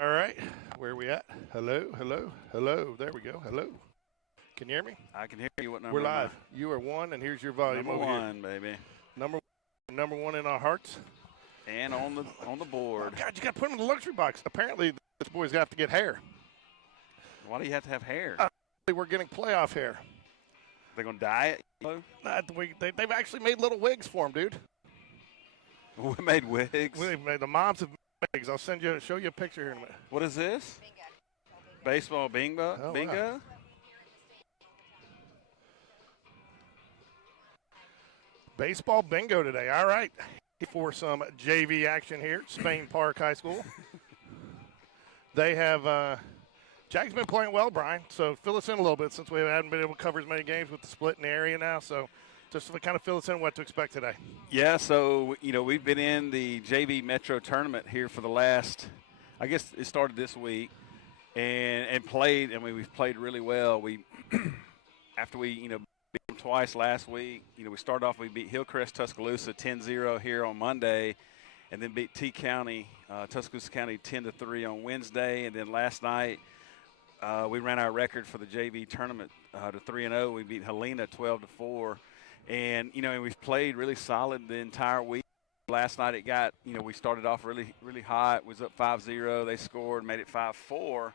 All right, where are we at? Hello, hello, hello. There we go. Hello. Can you hear me? I can hear you. What number? We're live. You are one, and here's your volume number over one, here. baby. Number one in our hearts. And on the board. Oh, God, you got to put him in the luxury box. Apparently, this boy's got to get hair. Why do you have to have hair? We're getting playoff hair. They're gonna dye it. They've actually made little wigs for him, dude. We made wigs. The moms have made wigs. I'll show you a picture here in a minute. What is this? Baseball bingo. Oh, Bingo. wow. Baseball bingo today. All right. For some JV action here at Spain Park High School. They have Jags been playing well, Brian, so fill us in a little bit since we haven't been able to cover as many games with the split in the area now. So just to kind of fill us in what to expect today. Yeah, so, we've been in the JV Metro tournament here for the last, I guess it started this week, and played. I mean, we've played really well. We, after we, beat them twice last week, we started off, we beat Hillcrest Tuscaloosa 10-0 here on Monday, and then beat Tuscaloosa County 10-3 on Wednesday, and then last night, we ran our record for the JV tournament to 3-0. We beat Helena 12-4, and we've played really solid the entire week. Last night it got we started off really really hot. It was up 5-0. They scored, made it 5-4.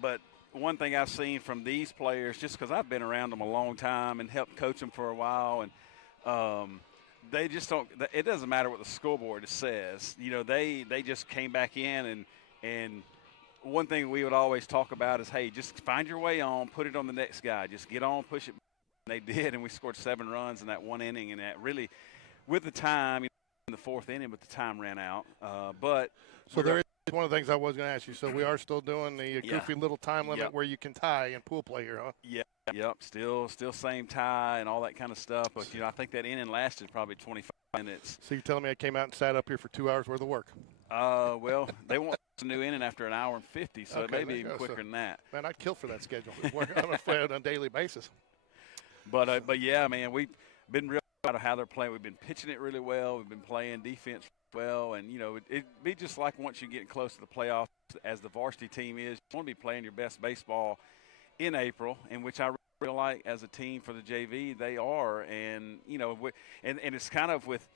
But one thing I've seen from these players, just because I've been around them a long time and helped coach them for a while, and they just don't. It doesn't matter what the scoreboard says. They just came back in and. One thing we would always talk about is, hey, just find your way on, put it on the next guy. Just get on, push it. And they did, and we scored 7 runs in that one inning. And that really, with the time, in the fourth inning, but the time ran out. So there is one of the things I was going to ask you. So we are still doing the goofy little time limit where you can tie in pool play here, huh? Yeah, yep. Still same tie and all that kind of stuff. But, I think that inning lasted probably 25 minutes. So you're telling me I came out and sat up here for 2 hours worth of work? Well, they want a new inning after 1:50, so okay, it may be even quicker than that. Man, I'd kill for that schedule. on a daily basis. But yeah, man, we've been real proud of how they're playing. We've been pitching it really well. We've been playing defense well, and it'd be just like once you get close to the playoffs, as the varsity team is, you want to be playing your best baseball in April, in which I feel like as a team for the JV they are, and and it's kind of with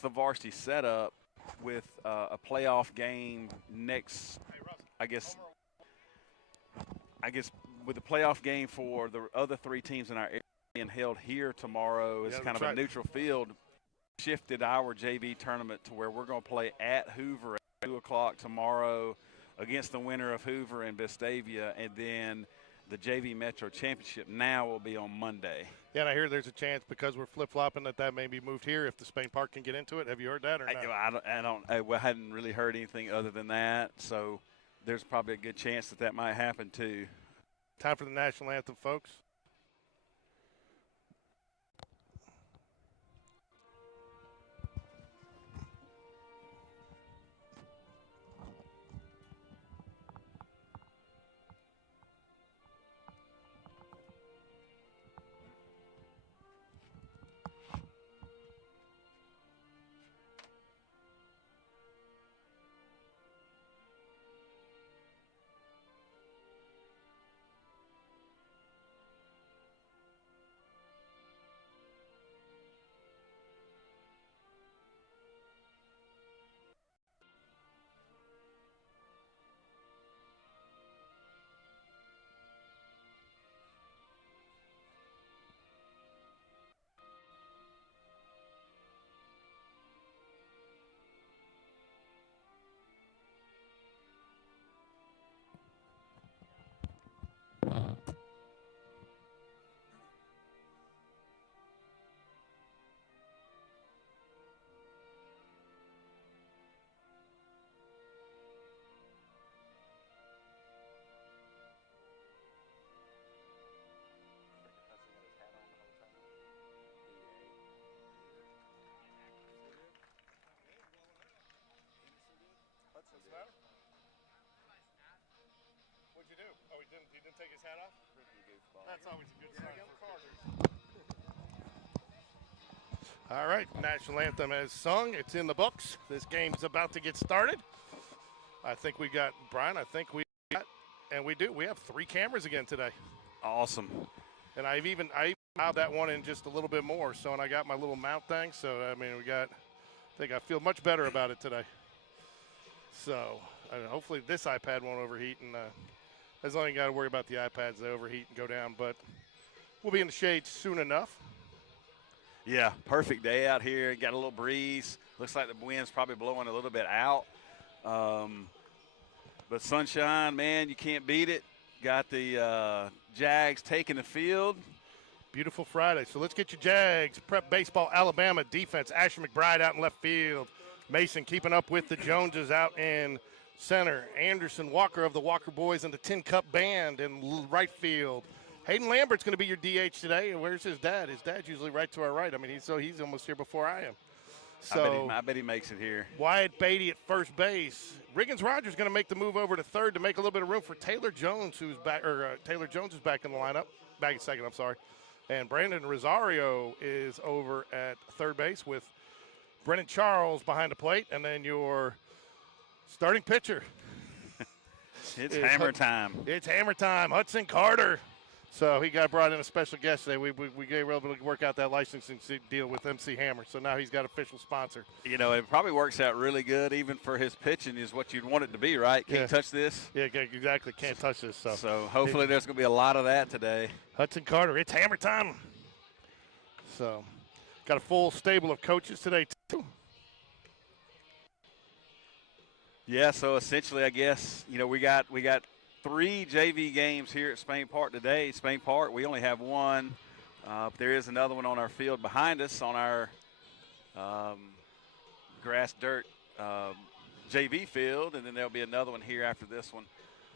the varsity setup. With a playoff game next, I guess with the playoff game for the other 3 teams in our area being held here tomorrow is kind of a neutral field, shifted our JV tournament to where we're going to play at Hoover at 2 o'clock tomorrow against the winner of Hoover and Vestavia, and then the JV Metro Championship now will be on Monday. Yeah, and I hear there's a chance because we're flip-flopping that may be moved here if the Spain Park can get into it. Have you heard that or not? I hadn't really heard anything other than that, so there's probably a good chance that might happen too. Time for the national anthem, folks. What'd you do? Oh, he didn't take his hat off? That's always a good sign for Carter. All right, national anthem is sung. It's in the books. This game's about to get started. I think we got, Brian, I think we got, and we do. We have 3 cameras again today. Awesome. And I dialed that one in just a little bit more. So, and I got my little mount thing. So, I mean, I think I feel much better about it today. So, hopefully this iPad won't overheat. And as long as you got to worry about the iPads, they overheat and go down. But we'll be in the shade soon enough. Yeah, perfect day out here. Got a little breeze. Looks like the wind's probably blowing a little bit out. But sunshine, man, you can't beat it. Got the Jags taking the field. Beautiful Friday. So let's get you Jags. Prep Baseball Alabama defense. Asher McBride out in left field. Mason keeping up with the Joneses out in center. Anderson Walker of the Walker Boys and the Tin Cup Band in right field. Hayden Lambert's going to be your DH today. Where's his dad? His dad's usually right to our right. I mean, he's almost here before I am. So I bet he makes it here. Wyatt Beatty at first base. Riggins Rogers going to make the move over to third to make a little bit of room for Taylor Jones, who's back. Taylor Jones is back in the lineup. Back at second, I'm sorry. And Brandon Rosario is over at third base with Brennan Charles behind the plate, and then your starting pitcher. It's hammer time. It's hammer time. Hudson Carter. So he got brought in a special guest today. We were able to work out that licensing deal with MC Hammer. So now he's got official sponsor. You know, it probably works out really good even for his pitching is what you'd want it to be, right? Can't touch this. Yeah, exactly. Can't touch this. So hopefully there's going to be a lot of that today. Hudson Carter, it's hammer time. So got a full stable of coaches today, too. Yeah, so essentially I guess, you know, we got 3 JV games here at Spain Park today. Spain Park, we only have one. There is another one on our field behind us on our grass dirt JV field, and then there'll be another one here after this one.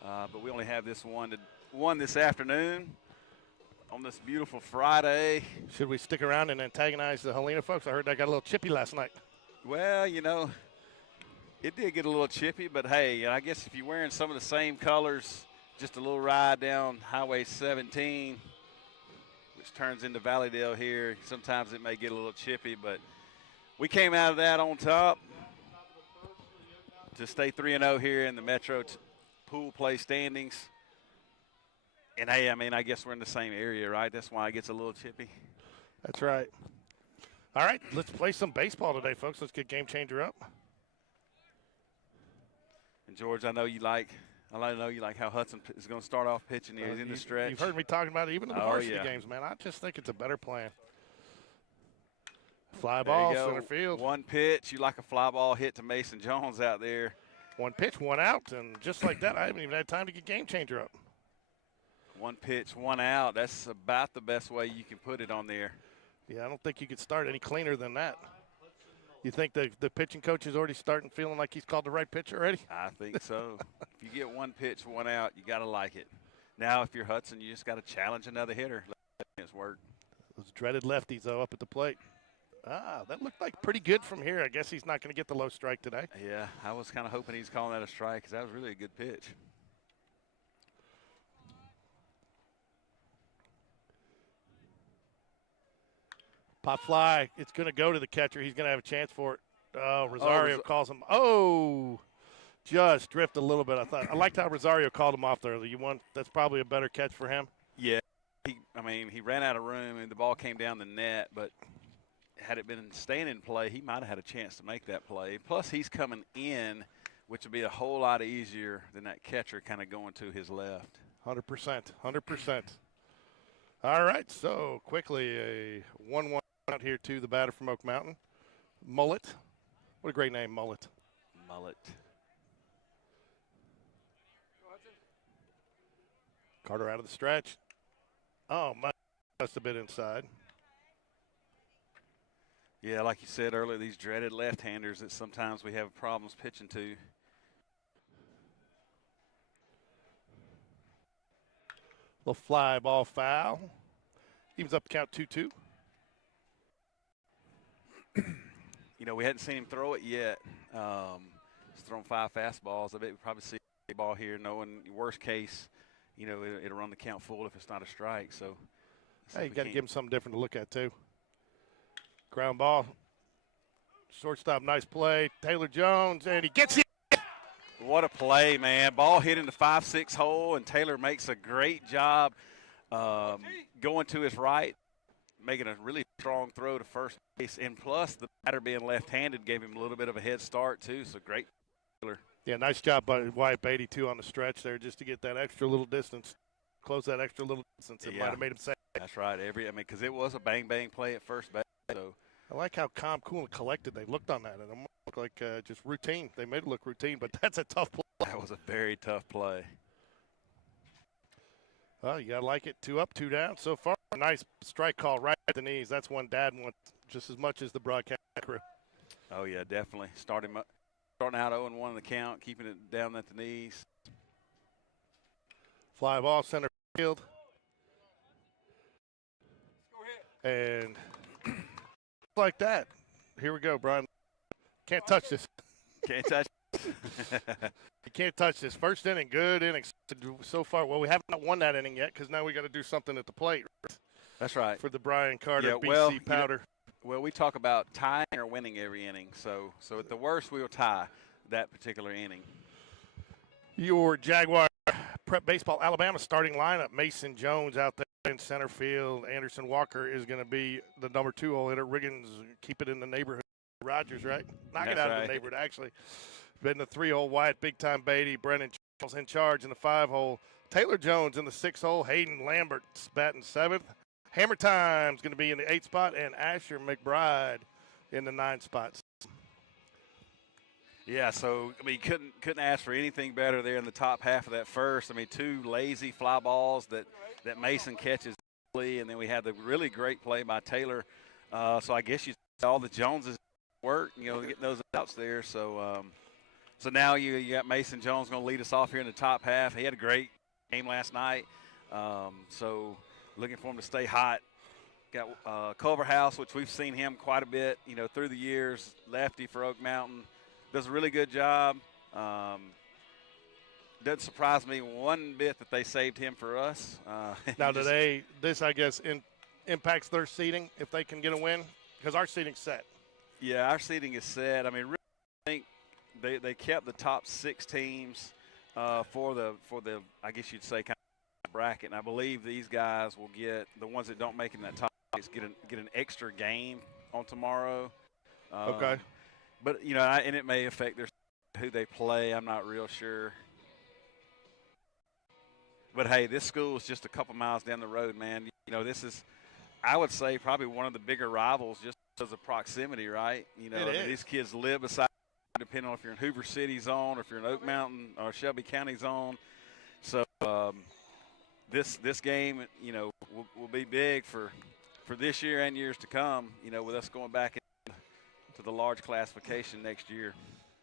But we only have this one this afternoon on this beautiful Friday. Should we stick around and antagonize the Helena folks? I heard they got a little chippy last night. Well, you know, it did get a little chippy, but hey, I guess if you're wearing some of the same colors, just a little ride down Highway 17, which turns into Valleydale here, sometimes it may get a little chippy, but we came out of that on top to stay 3-0 here in the Metro pool play standings. And hey, I mean, I guess we're in the same area, right? That's why it gets a little chippy. That's right. All right, let's play some baseball today, folks. Let's get Game Changer up. And George, I know you like how Hudson is going to start off pitching here. He's in the stretch. You've heard me talking about it even in the varsity games, man. I just think it's a better plan. Fly ball, center field. One pitch. You like a fly ball hit to Mason Jones out there. One pitch, one out, and just like that, I haven't even had time to get Game Changer up. One pitch, one out. That's about the best way you can put it on there. Yeah, I don't think you could start any cleaner than that. You think the pitching coach is already starting feeling like he's called the right pitch already? I think so. If you get one pitch, one out, you got to like it. Now, if you're Hudson, you just got to challenge another hitter. Let it work. Those dreaded lefties, though, up at the plate. That looked like pretty good from here. I guess he's not going to get the low strike today. Yeah, I was kind of hoping he's calling that a strike because that was really a good pitch. Pop fly. It's going to go to the catcher. He's going to have a chance for it. Oh, Rosario calls him. Oh, just drift a little bit. I liked how Rosario called him off there. That's probably a better catch for him. Yeah. He ran out of room and the ball came down the net, but had it been staying in play, he might have had a chance to make that play. Plus, he's coming in, which would be a whole lot easier than that catcher kind of going to his left. 100%. 100%. All right, so quickly a 1-1 out here to the batter from Oak Mountain. Mullet. What a great name, Mullet. Mullet. Carter out of the stretch. Oh, must have been inside. Yeah, like you said earlier, these dreaded left-handers that sometimes we have problems pitching to. Little fly ball foul. Evens up the count 2-2. You know, we hadn't seen him throw it yet. He's thrown 5 fastballs. I bet we probably see a ball here, knowing worst case, you know, it'll run the count full if it's not a strike. So, hey, you got to give him something different to look at, too. Ground ball. Shortstop, nice play. Taylor Jones, and he gets it. What a play, man. Ball hit in the 5-6 hole, and Taylor makes a great job going to his right, making a really strong throw to first base. And plus, the batter being left-handed gave him a little bit of a head start, too. So great, Taylor. Yeah, nice job by Wyatt Beatty, too, on the stretch there, just to get that extra little distance, close that extra little distance. It might have made him say. That's right. Because it was a bang-bang play at first base. So I like how calm, cool, and collected they looked on that. And it looked like just routine. They made it look routine, but that's a tough play. That was a very tough play. Well, you got to like it. 2 up, 2 down so far. Nice strike call right at the knees. That's one Dad wants just as much as the broadcast crew. Oh, yeah, definitely. Starting out 0-1 in the count, keeping it down at the knees. Fly ball, center field. And like that. Here we go, Brian. Can't touch this. Can't touch. You can't touch this. First inning, good inning so far. Well, we haven't won that inning yet because now we got to do something at the plate. That's right. For the Brian Carter BC well, powder. Well, we talk about tying or winning every inning. So at the worst, we will tie that particular inning. Your Jaguar Prep Baseball Alabama starting lineup. Mason Jones out there in center field. Anderson Walker is going to be the number 2 hole hitter. Riggins, keep it in the neighborhood. Rogers, right? Knock it out of the neighborhood, actually. In the 3-hole, Wyatt Big Time Beatty. Brennan Charles in charge in the 5-hole. Taylor Jones in the 6-hole. Hayden Lambert's batting 7th. Hammer Time's going to be in the 8th spot, and Asher McBride in the 9th spot. Yeah, so I mean, couldn't ask for anything better there in the top half of that first. I mean, 2 lazy fly balls that Mason catches, and then we had the really great play by Taylor. So I guess you saw all the Joneses work, getting those outs there. So so now you got Mason Jones going to lead us off here in the top half. He had a great game last night. So looking for him to stay hot. Got Culverhouse, which we've seen him quite a bit, through the years. Lefty for Oak Mountain. Does a really good job. Doesn't surprise me one bit that they saved him for us. Now, this, I guess, impacts their seeding if they can get a win? Because our seeding's set. Yeah, our seeding is set. I mean, really, I think they kept the top 6 teams for the I guess you'd say kind of bracket. And I believe these guys will get the ones that don't make in that top 6 get an extra game on tomorrow. Okay. But and it may affect who they play. I'm not real sure. But hey, this school is just a couple miles down the road, man. This is, I would say, probably one of the bigger rivals just because of proximity, right? These kids live beside, depending on if you're in Hoover City zone or if you're in Oak Mountain or Shelby County zone. So this game, will be big for this year and years to come. With us going back to the large classification next year.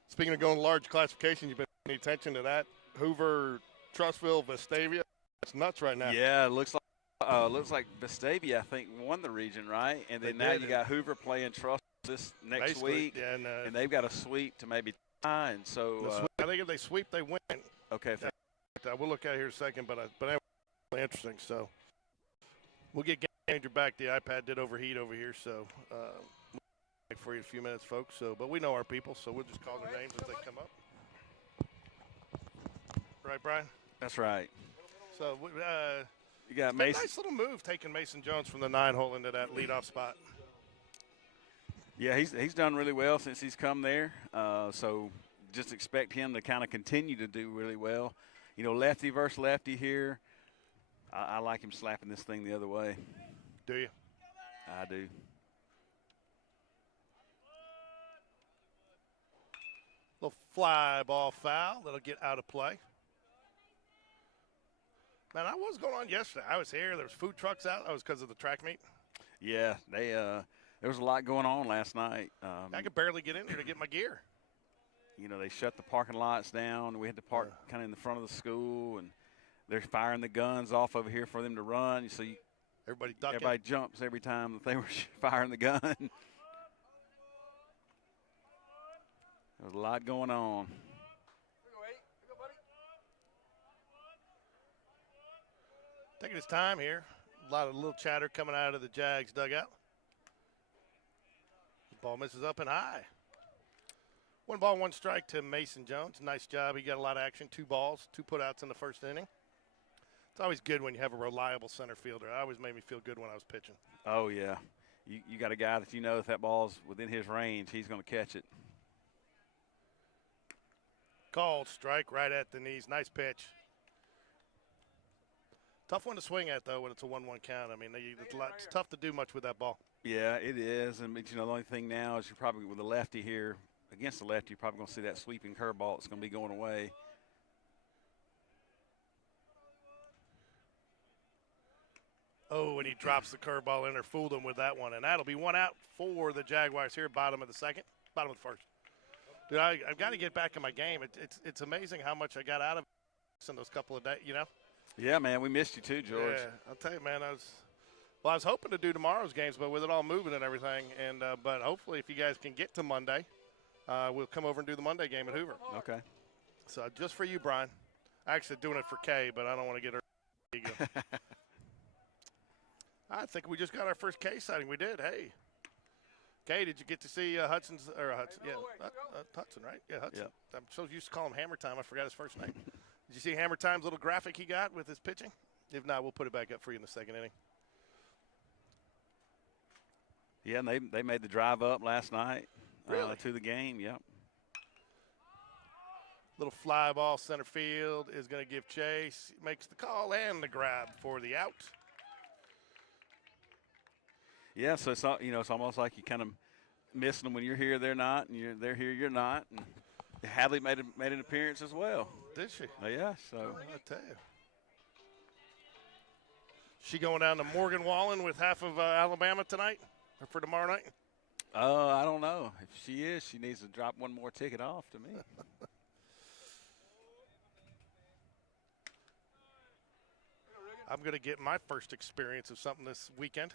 Speaking of going to large classification, you've been paying attention to that. Hoover, Trussville, Vestavia. It's nuts right now. Yeah, it looks like Vestavia, I think, won the region, right? And then now you got Hoover playing Trussville this next week, yeah, and they've got a sweep to maybe tie. And so I think if they sweep, they win. Okay. We'll look at it here in a second, but really interesting. So we'll get GameDay back. The iPad did overheat over here, so for you in a few minutes, folks. So, but we know our people, so we'll just call their names as they come up. Right, Brian? That's right. So you got Mason. Nice little move taking Mason Jones from the 9-hole into that leadoff spot. Yeah, he's done really well since he's come there. So just expect him to kind of continue to do really well. Lefty versus lefty here. I like him slapping this thing the other way. Do you? I do. Little fly ball foul that'll get out of play. Man, I was going on yesterday. I was here. There was food trucks out. That was because of the track meet. Yeah, there was a lot going on last night. I could barely get in here to get my gear. They shut the parking lots down. We had to park kind of in the front of the school, and they're firing the guns off over here for them to run. So everybody jumps every time that they were firing the gun. There was a lot going on. Taking his time here. A lot of little chatter coming out of the Jags dugout. The ball misses up and high. 1 ball, 1 strike to Mason Jones. Nice job. He got a lot of action. 2 balls, 2 putouts in the first inning. It's always good when you have a reliable center fielder. It always made me feel good when I was pitching. Oh, yeah. You got a guy that you know if that ball's within his range, he's going to catch it. Called strike right at the knees. Nice pitch. Tough one to swing at, though, when it's a 1-1 count. I mean, it's tough to do much with that ball. Yeah, it is. And, but, the only thing now is you're probably with the lefty here, against the lefty, you're probably going to see that sweeping curveball that's going to be going away. Oh, and he drops the curveball in there, fooled him with that one. And that'll be 1 out for the Jaguars here, bottom of the first. Dude, I've got to get back in my game. It's amazing how much I got out of it in those couple of days, Yeah, man, we missed you too, George. Yeah, I'll tell you, man, I was hoping to do tomorrow's games, but with it all moving and everything, and but hopefully if you guys can get to Monday, we'll come over and do the Monday game at Hoover. Okay. So just for you, Brian. Actually doing it for Kay, but I don't want to get her ego. I think we just got our first Kay sighting. We did. Hey. Kay, did you get to see Hudson, right? Yeah, Hudson. Yep. I'm so used to call him Hammer Time, I forgot his first name. Did you see Hammer Time's little graphic he got with his pitching? If not, we'll put it back up for you in the second inning. Yeah, and they made the drive up last night Really? to the game, yep. Little fly ball center field is going to give chase. Makes the call and the grab for the out. Yeah, so it's it's almost like you kind of missing them when you're here, they're not, and they're here, you're not. And Hadley made an appearance as well. Did she? Yeah, so. I tell you. She going down to Morgan Wallen with half of Alabama tonight or for tomorrow night? I don't know. If she is, she needs to drop one more ticket off to me. I'm going to get my first experience of something this weekend.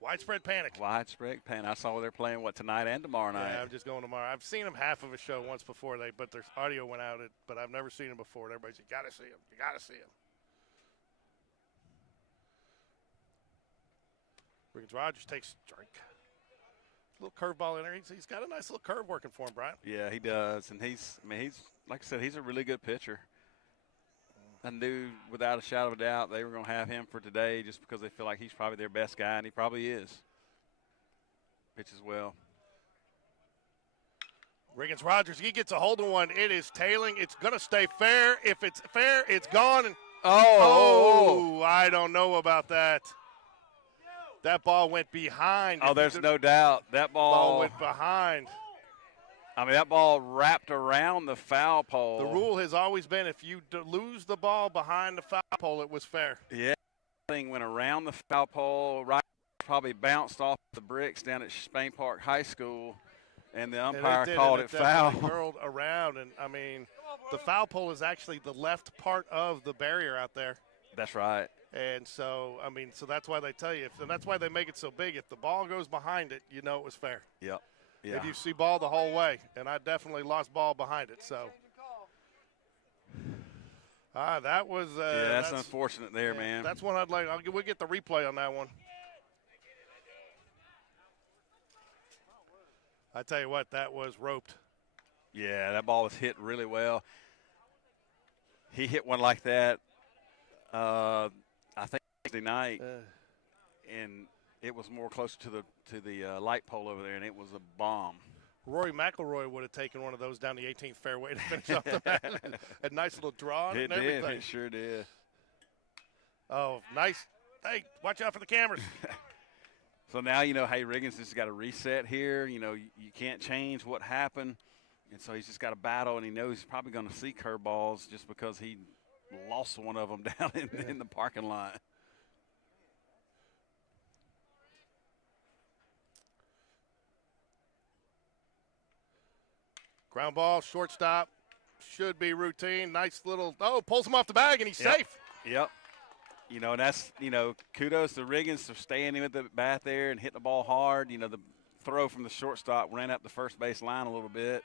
Widespread panic. Widespread panic. I saw they're playing, tonight and tomorrow night? Yeah, I'm just going tomorrow. I've seen them half of a show once before, but their audio went out, but I've never seen them before. And everybody's, you got to see them. You got to see them. Riggins Rogers takes strike. Little curveball in there. He's got a nice little curve working for him, Brian. Yeah, he does. And he's like I said, he's a really good pitcher. I knew without a shadow of a doubt they were going to have him for today just because they feel like he's probably their best guy, and he probably is. Pitches well. Riggins Rogers, he gets a hold of one. It is tailing. It's going to stay fair. If it's fair, it's gone. And oh, I don't know about that. That ball went behind. Oh, there's no doubt. That ball went behind. I mean, that ball wrapped around the foul pole. The rule has always been if you lose the ball behind the foul pole, it was fair. Yeah, the thing went around the foul pole, right, probably bounced off the bricks down at Spain Park High School, and the umpire called it foul. It whirled around, and, I mean, the foul pole is actually the left part of the barrier out there. That's right. And so, I mean, so that's why they tell you, and that's why they make it so big. If the ball goes behind it, you know it was fair. Yep. Yeah. If you see ball the whole way, and I definitely lost ball behind it. So, that was. That's unfortunate there, man. That's one I'd like. We'll get the replay on that one. I tell you what, that was roped. Yeah, that ball was hit really well. He hit one like that, I think Tuesday night, and it was more closer to the light pole over there, and it was a bomb. Rory McIlroy would have taken one of those down the 18th fairway to finish off the match. A nice little draw and everything. It sure did. Oh, nice. Hey, watch out for the cameras. So now, hey, Riggins has got to reset here. You can't change what happened. And so he's just got to battle, and he knows he's probably going to see curveballs just because he lost one of them down in the parking lot. Ground ball, shortstop, should be routine. Nice little, pulls him off the bag, and he's safe. Yep. And that's, kudos to Riggins for staying in with the bat there and hitting the ball hard. The throw from the shortstop ran up the first base line a little bit.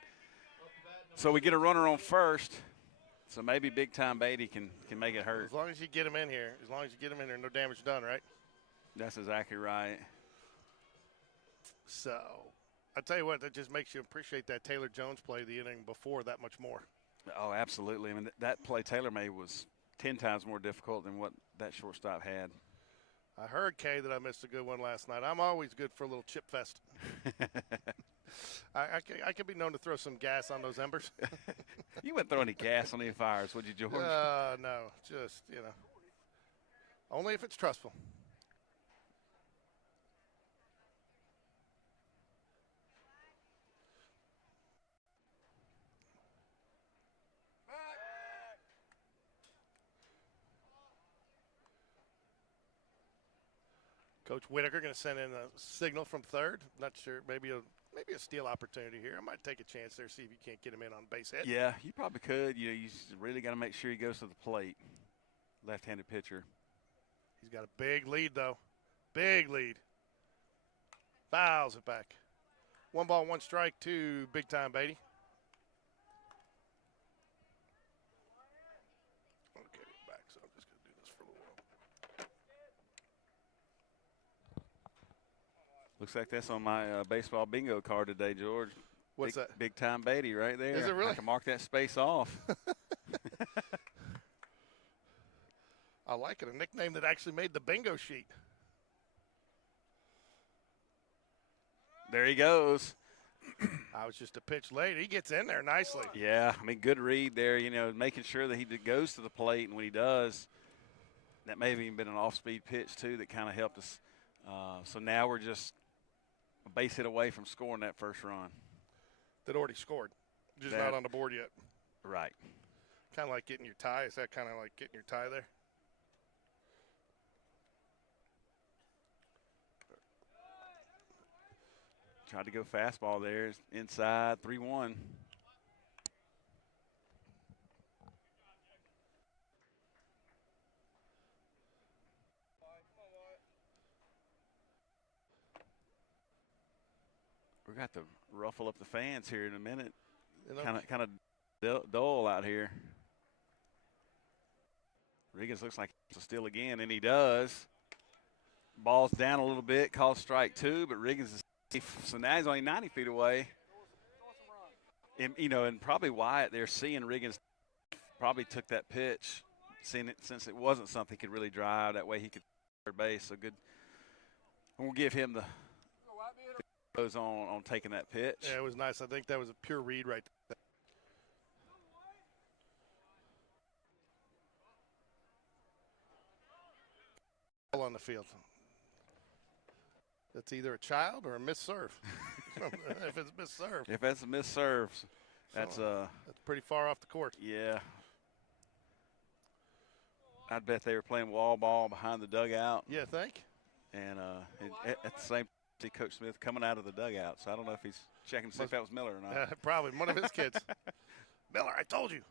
So we get a runner on first. So maybe big-time Beatty can make it hurt. As long as you get him in here. No damage done, right? That's exactly right. So I tell you what, that just makes you appreciate that Taylor Jones play the inning before that much more. Oh, absolutely. I mean, that play Taylor made was 10 times more difficult than what that shortstop had. I heard, Kay, that I missed a good one last night. I'm always good for a little chip fest. I could be known to throw some gas on those embers. You wouldn't throw any gas on any fires, would you, George? No, just, only if it's trustful. Coach Whitaker going to send in a signal from third. Not sure, maybe a steal opportunity here. I might take a chance there, see if you can't get him in on base hit. Yeah, you probably could. You really got to make sure he goes to the plate. Left-handed pitcher. He's got a big lead, though. Big lead. Fouls it back. 1 ball, 1 strike to big-time Beatty. Okay, back, so I'm just going to do this for a little while. Looks like that's on my baseball bingo card today, George. What's that? Big-time Beatty right there. Is it really? I can mark that space off. I like it. A nickname that actually made the bingo sheet. There he goes. I was just a pitch late. He gets in there nicely. Yeah, I mean, good read there, making sure that he goes to the plate, and when he does, that may have even been an off-speed pitch, too, that kind of helped us. So now we're just a base hit away from scoring that first run. That already scored. Just not on the board yet. Right. Kind of like getting your tie. Is that kind of like getting your tie there? Tried to go fastball there. Inside, 3-1. We're got to ruffle up the fans here in a minute. Kind of dull out here. Riggins looks like he's a steal again, and he does. Ball's down a little bit, calls strike 2, but Riggins is safe. So now he's only 90 feet away. And probably Wyatt there seeing Riggins probably took that pitch, seeing it since it wasn't something he could really drive. That way he could third base. So good. And we'll give him the goes on taking that pitch. Yeah, it was nice. I think that was a pure read right there. On the field. That's either a child or a misserve. If it's misserve. If that's a misserve, that's pretty far off the court. Yeah. I'd bet they were playing wall ball behind the dugout. Yeah, think. And at the same time, Coach Smith coming out of the dugout. So I don't know if he's checking to see if that was Miller or not. Probably one of his kids. Miller, I told you.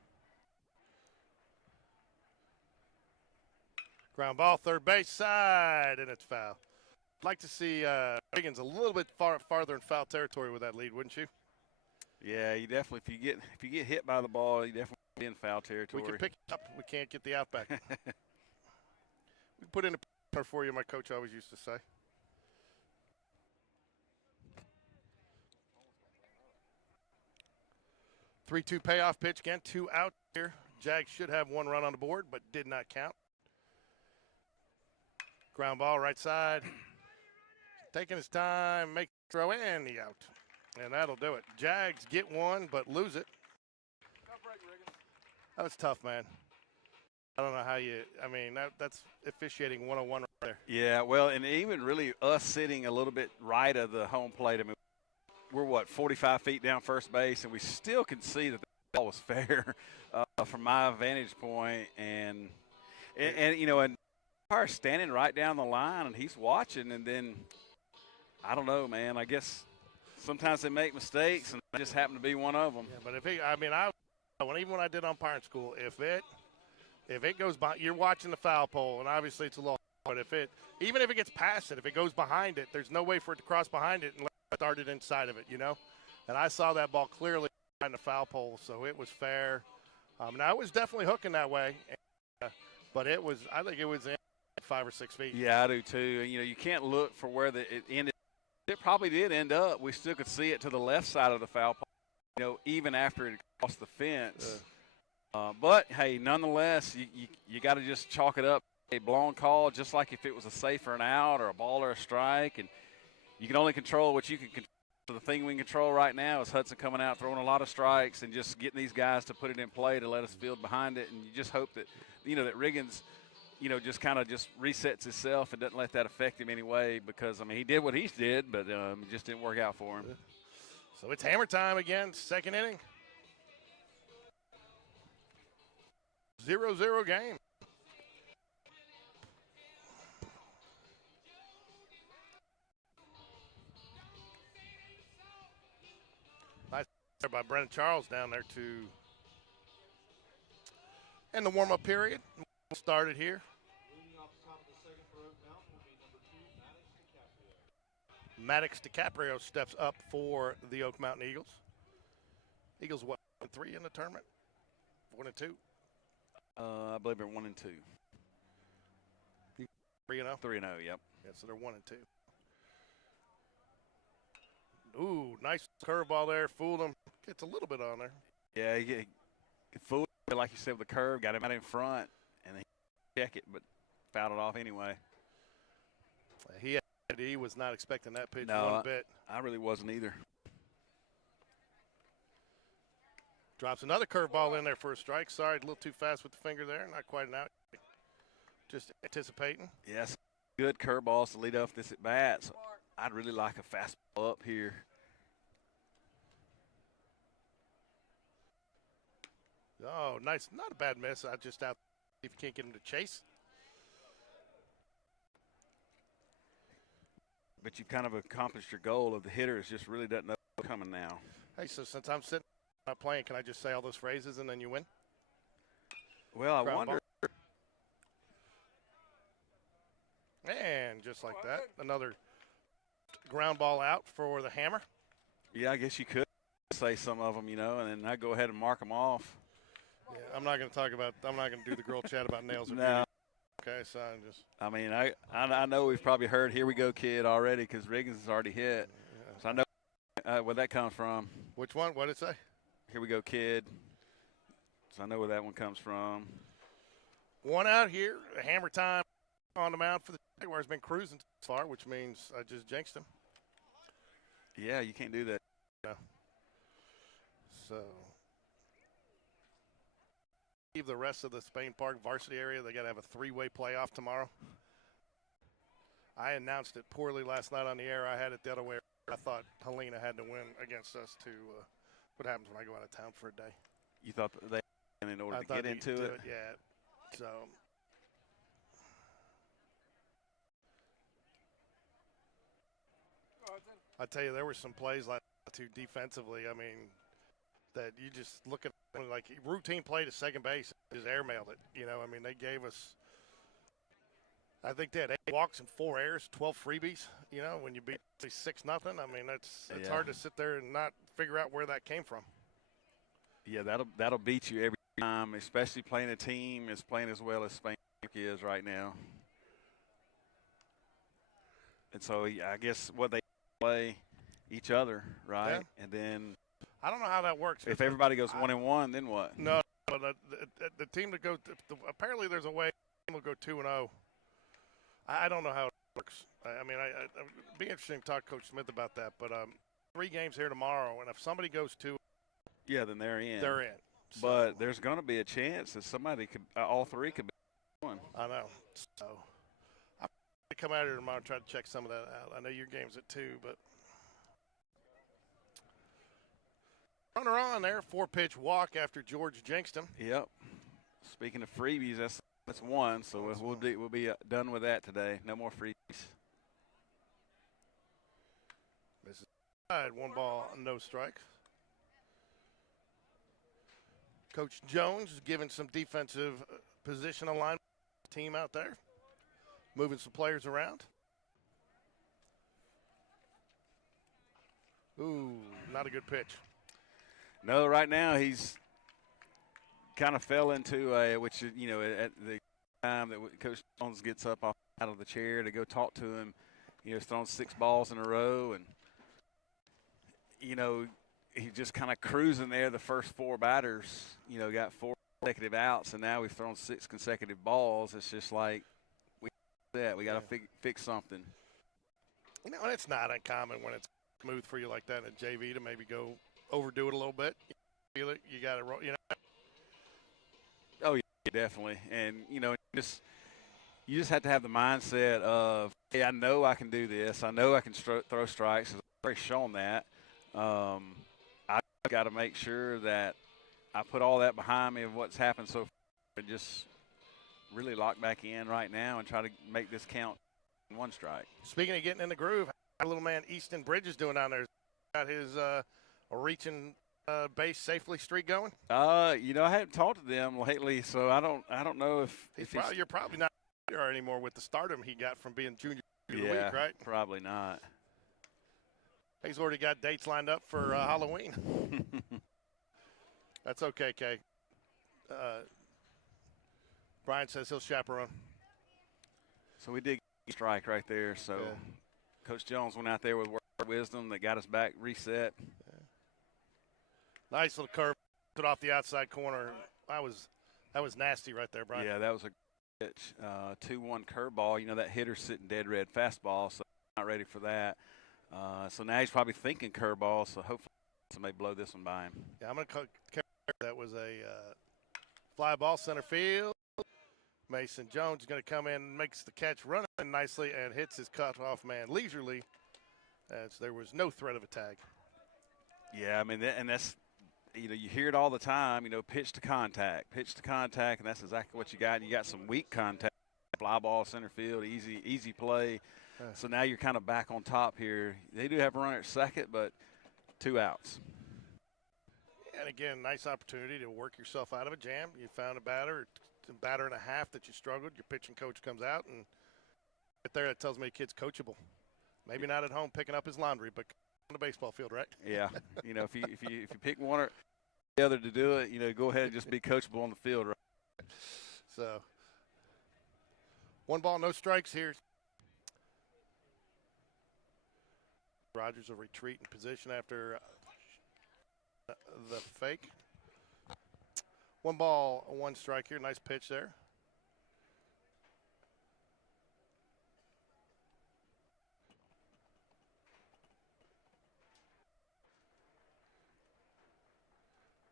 Ground ball, third base side, and it's foul. I'd like to see Riggins a little bit farther in foul territory with that lead, wouldn't you? Yeah, you definitely. If you get hit by the ball, you definitely be in foul territory. We can pick it up. We can't get the outback. We put in a picture for you. My coach always used to say. Three-two payoff pitch again. 2 out here. Jags should have 1 run on the board, but did not count. Ground ball, right side. Taking his time, make the throw, and the out. And that'll do it. Jags get 1, but lose it. That was tough, man. I don't know how that's officiating 101 right there. Yeah, well, and even really us sitting a little bit right of the home plate. I mean, we're, 45 feet down first base, and we still can see that the ball was fair from my vantage point. And standing right down the line, and he's watching, and then I don't know, man. I guess sometimes they make mistakes, and I just happen to be one of them. Yeah, but even when I did umpiring school, if it goes by, you're watching the foul pole, and obviously it's a little. But even if it gets past it, if it goes behind it, there's no way for it to cross behind it unless it started inside of it, And I saw that ball clearly behind the foul pole, so it was fair. Now it was definitely hooking that way, but I think it was in 5 or 6 feet. Yeah, I do too. You can't look for where it ended It probably did end up. We still could see it to the left side of the foul pole, even after it crossed the fence. But, hey, nonetheless, you got to just chalk it up. A blown call, just like if it was a safe or an out or a ball or a strike. And you can only control what you can control. The thing we can control right now is Hudson coming out, throwing a lot of strikes, and just getting these guys to put it in play to let us field behind it. And you just hope that, that Riggins, just kind of just resets himself and doesn't let that affect him anyway because, he did what he did, but it just didn't work out for him. So it's hammer time again, second inning. 0-0 game. Nice by Brennan Charles down there to end the warm-up period. Started here. Maddox DiCaprio steps up for the Oak Mountain Eagles. Eagles, what, 3 in the tournament? 1 and 2? I believe they're 1 and 2. 3-0? 3-0, yep. Yeah, so they're 1 and 2. Ooh, nice curveball there. Fooled him. Gets a little bit on there. Yeah, he fooled him, like you said, with the curve. Got him out in front, and he check it, but fouled it off anyway. He was not expecting that pitch one bit. I really wasn't either. Drops another curveball in there for a strike. Sorry, a little too fast with the finger there. Not quite an out. Just anticipating. Yes, good curveballs to lead off this at bat. So I'd really like a fastball up here. Oh, nice. Not a bad miss. I just out if you can't get him to chase. But you've kind of accomplished your goal of the hitter is just really doesn't know what's coming now. Hey, so since I'm sitting not playing, can I just say all those phrases and then you win? Well, I wonder. And just like that, another ground ball out for the hammer. Yeah, I guess you could say some of them, and then I go ahead and mark them off. Yeah, I'm not going to do the girl chat about nails or no. Okay, so I'm just. I know we've probably heard "Here we go, kid" already because Riggins has already hit. Yeah. So I know where that comes from. Which one? What did it say? "Here we go, kid." So I know where that one comes from. One out here. Hammer time on the mound for the Jaguars. Been cruising so far, which means I just jinxed him. Yeah, you can't do that. No. So. Leave the rest of the Spain Park varsity area. They got to have a 3-way playoff tomorrow. I announced it poorly last night on the air. I had it the other way. I thought Helena had to win against us to what happens when I go out of town for a day. You thought they in order to get into it? Yeah. So I tell you, there were some plays like two defensively. That you just look at like routine play to second base, just airmailed it. They gave us. I think they had 8 walks and 4 errors, 12 freebies. When you beat 6-0, it's hard to sit there and not figure out where that came from. Yeah, that'll beat you every time, especially playing a team is playing as well as Spain is right now. And so I guess what they play each other, right? Yeah. And then I don't know how that works. If everybody goes 1-1, then what? No, but the team that goes apparently there's a way the team will go 2-0. I don't know how it works. I'd be interesting to talk to Coach Smith about that. But 3 games here tomorrow, and if somebody goes 2, yeah, then they're in. They're in. So, but there's going to be a chance that somebody could, all 3 could be one. I know. So I'm going to come out here tomorrow and try to check some of that out. I know your game's at 2, but. Runner on there, 4-pitch walk after George jinxed him. Yep. Speaking of freebies, that's 1, so we'll be done with that today. No more freebies. This is 1 ball, no strike. Coach Jones is giving some defensive position alignment team out there, moving some players around. Ooh, not a good pitch. No, right now he's kind of fell into which is, at the time that Coach Jones gets up out of the chair to go talk to him, He's thrown 6 balls in a row, and he's just kind of cruising there. The first 4 batters, got 4 consecutive outs, and now we've thrown 6 consecutive balls. It's just like we got to fix something. And it's not uncommon when it's smooth for you like that in a JV to maybe go overdo it a little bit. You feel it, you got to roll. Oh yeah, definitely. And you just have to have the mindset of, hey, I know I can do this. I know I can throw strikes. I've already shown that. I've got to make sure that I put all that behind me of what's happened so far and just really lock back in right now and try to make this count in 1 strike. Speaking of getting in the groove, how little man Easton Bridges doing down there? Got his reaching base safely streak going? I haven't talked to them lately, so I don't know if you're probably not anymore with the stardom he got from being junior of the week, right? Probably not. He's already got dates lined up for Halloween. That's okay, Kay. Brian says he'll chaperone. So we did get a strike right there. So Coach Jones went out there with word of wisdom that got us back reset. Yeah. Nice little curve, put off the outside corner. That was nasty right there, Brian. Yeah, that was a pitch. 2-1 curveball. That hitter's sitting dead red fastball, so not ready for that. So now he's probably thinking curveball, so hopefully somebody blow this one by him. Yeah, I'm going to that was a fly ball center field. Mason Jones is going to come in, makes the catch, running nicely, and hits his cutoff man leisurely, as there was no threat of a tag. Yeah, I mean, that's you hear it all the time. Pitch to contact, and that's exactly what you got. You got some weak contact, fly ball center field, easy play. So now you're kind of back on top here. They do have a runner at second, but 2 outs. And again, nice opportunity to work yourself out of a jam. You found a batter and a half that you struggled. Your pitching coach comes out, and right there, it tells me a kid's coachable. Maybe not at home picking up his laundry, but on the baseball field, right? Yeah. If you pick one or the other to do it, go ahead and just be coachable on the field, right? So 1 ball, no strikes here. Rogers will retreat in position after the fake. 1 ball, 1 strike here. Nice pitch there.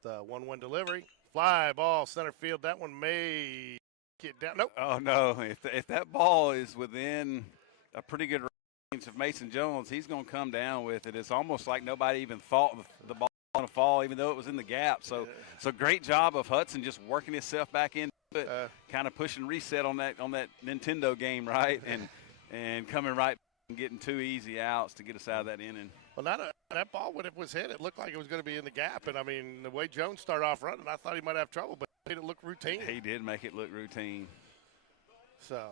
The 1-1 delivery. Fly ball center field. That one may get down. Nope. Oh, no. If that ball is within a pretty good range of Mason Jones, he's going to come down with it. It's almost like nobody even thought the ball on a fall, even though it was in the gap. So great job of Hudson just working himself back into it, kind of pushing reset on that Nintendo game, right? And coming right and getting 2 easy outs to get us out of that inning. Well, that ball, when it was hit, it looked like it was going to be in the gap. And, I mean, the way Jones started off running, I thought he might have trouble, but he made it look routine. He did make it look routine. So.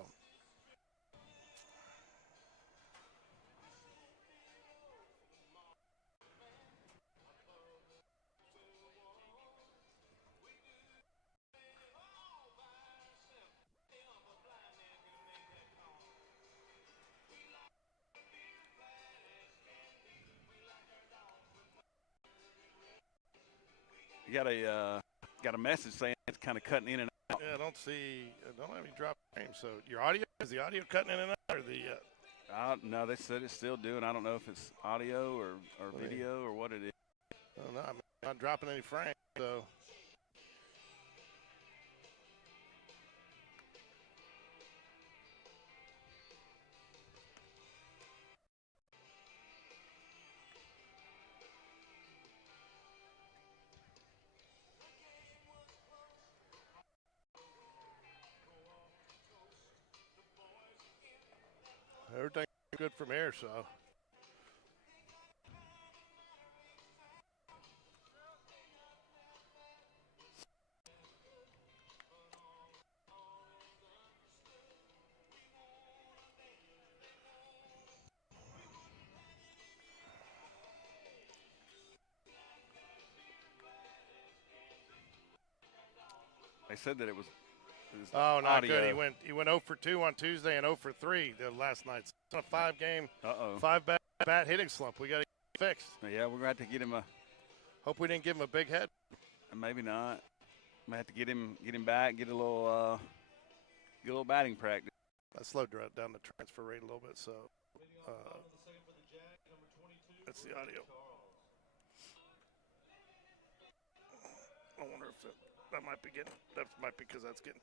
You got a message saying it's kind of cutting in and out. Yeah, I don't have any drop frames. So is the audio cutting in and out, or the? No, they said it's still doing. I don't know if it's audio or video or what it is. I don't know. I'm not dropping any frames, so. Everything's good from here, so. They said that it was Oh, not audio. good. He went 0 for 2 on Tuesday and 0 for 3 the last night. on a 5-game, Uh-oh. 5-bat hitting slump. We got to get it fixed. Yeah, we're going to have to get him a Hope we didn't give him a big head. – maybe not. Might have to get him back, get a little batting practice. I slowed down the transfer rate a little bit, so that's the audio. I wonder if that might be because that's getting